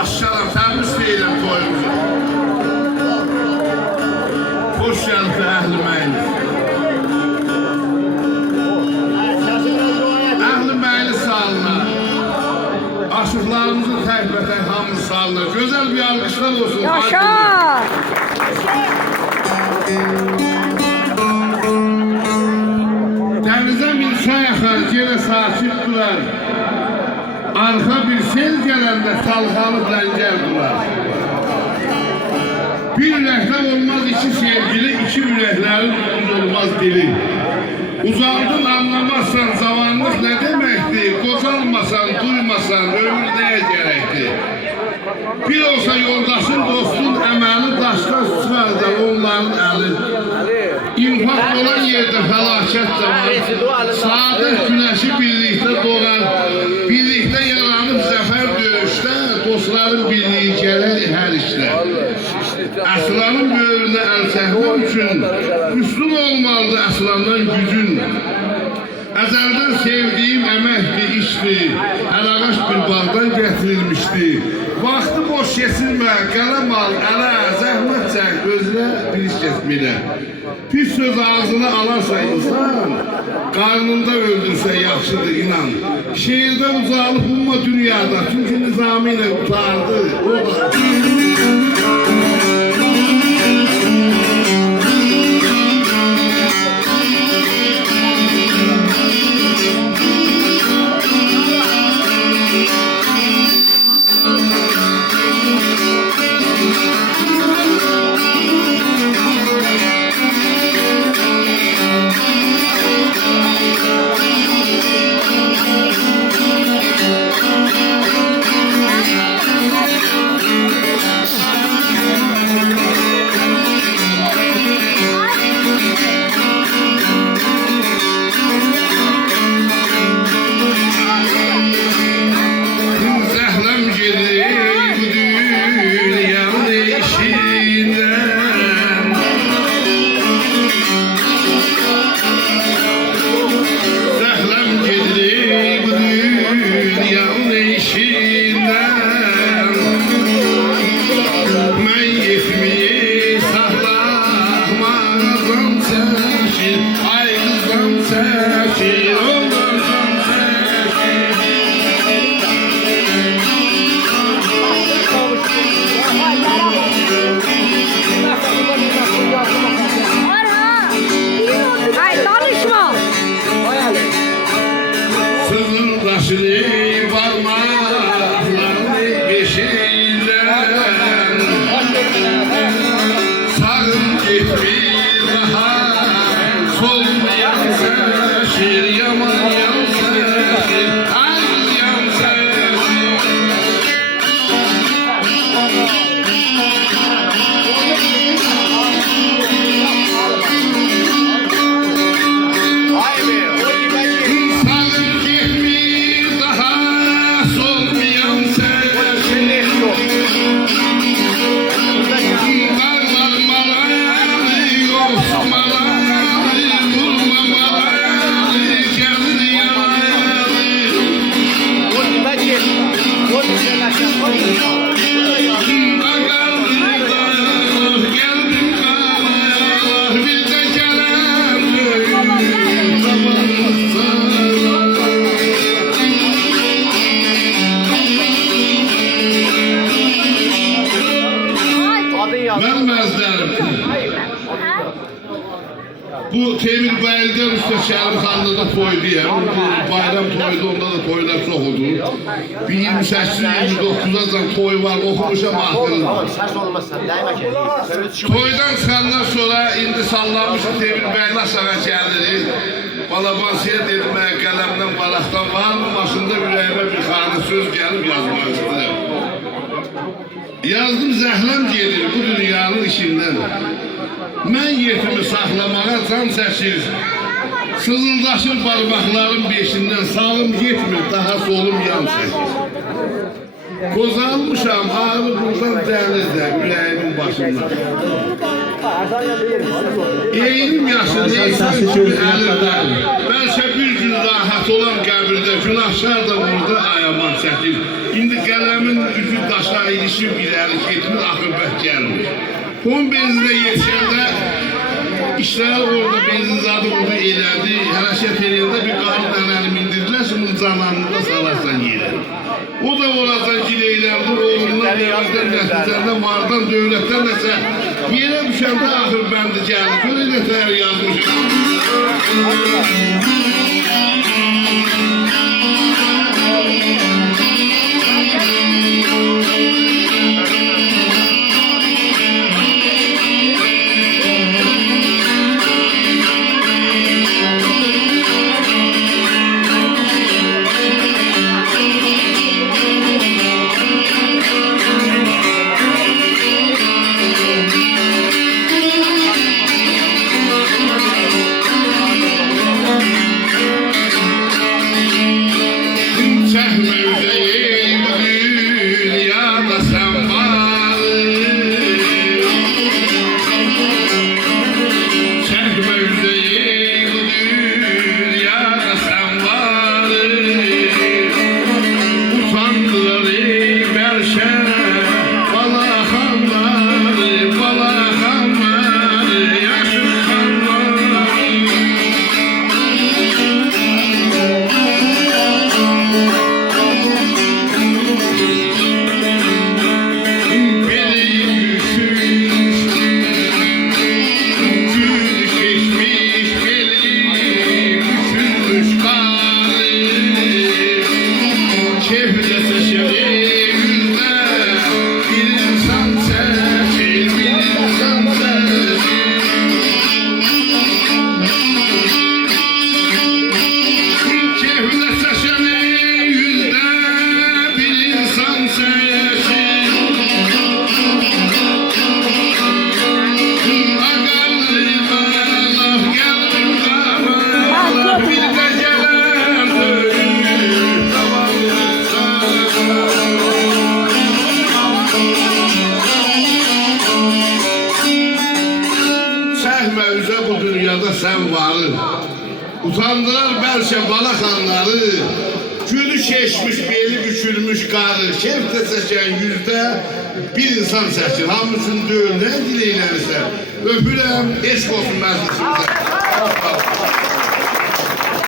Maşallah, təmiz deyiləm toyumuzu. Hoş gəldiniz Əhl-i Məclis. Əhl-i Məclis salına. Aşıqlarımızın təkbətək hamısı salınır. Gözəl bir alqışlar olsun. Yaşa! Dənizə bir çay axar, yenə sakit durar. Arxa bir sel gələndə çalğalı ləngər durar. Bir ürəkdən olmaz iki sevgili, iki ürəklərin olmaz dili. Uzaldın anlamazsan zamanlıq nə deməkdir? Qocalmasan, duymasan ömür nəyə gərəkdir? Bir olsa yoldaşın, dostun əməli daşdan çıxardır onların əli. İnfaq olan yerdə fəlakət də var. Saadət günəşi birlikdə doğar. Birlikdə yaranıb zəfər döyüşdə, dostların birliyi gələr hər işdə. Əslanın böyrünə əl çəkmək üçün üstün olmalıdır əslandan gücün. Əzəldən sevdiyim əməkdir, işdir, hər ağaç bir bağdan gətirilmişdi. Vaxtı boş keçirmə, qələm al, ələ, zəhmət çək, özünə bir iş keçməklə. Pis söz ağzına alarsa insan, qarnında öldürsə yaxşıdır, inan. Şehirdə uzalıb umma dünyada, çünki nizamı ilə utardı, o da. Bu Temir Bayıl'dan üstə Şərif xanlı da toydu ya. Bayram toydu, onda da toylar çox oldu. Bir 28-29'a toy var, okumuşam axırında. Toydan çıxandan sonra indi sallanmış Temir Bayıl aşağı gəlir. Balabansiyə dedim, mən qələmdən, balaqdan var mı? Başında ürəyimə bir xanı söz gəlib yazmaq istəyirəm. Yazdım, zəhləm gedir bu dünyanın işindən. Mən yetimi saxlamağa can çəkir. Sızıldaşır parmaqların beşindən. Sağım yetmir, daha solum yan çəkir. Qozalmışam, ağrı buradan dənizdə, ürəyimin başından. Eğilim yaşın insan kimi əlindən. Bəlkə bir gün rahat olan qəbirdə, günahşar da burada ayaman çəkir. İndi qələmin üzü daşı daşlar ilişib ileri getmir, axırbət gəlmir. Bunun benzinə yetişəndə işlər orada benzin zadı orada elədi, hərəkət eləyəndə bir qarı dənəni mindirdilər, şimdi zamanında salarsan yerə. O da olacaq ki, eylərdə, oğlundan, devlədən, nəticəndə, vardan, dövlətdən nəsə yerə düşəndə axır bəndi gəlir. Görə nətər yazmışım. Bu dünyada sen varı, utandılar belşe balakanları, gülü çeşmiş, beli bükülmüş karı, kefte seçen yüzde bir insan seçin, hamısın düğün, ne dileğilerse, öpürəm, eşk olsun məclisimizə.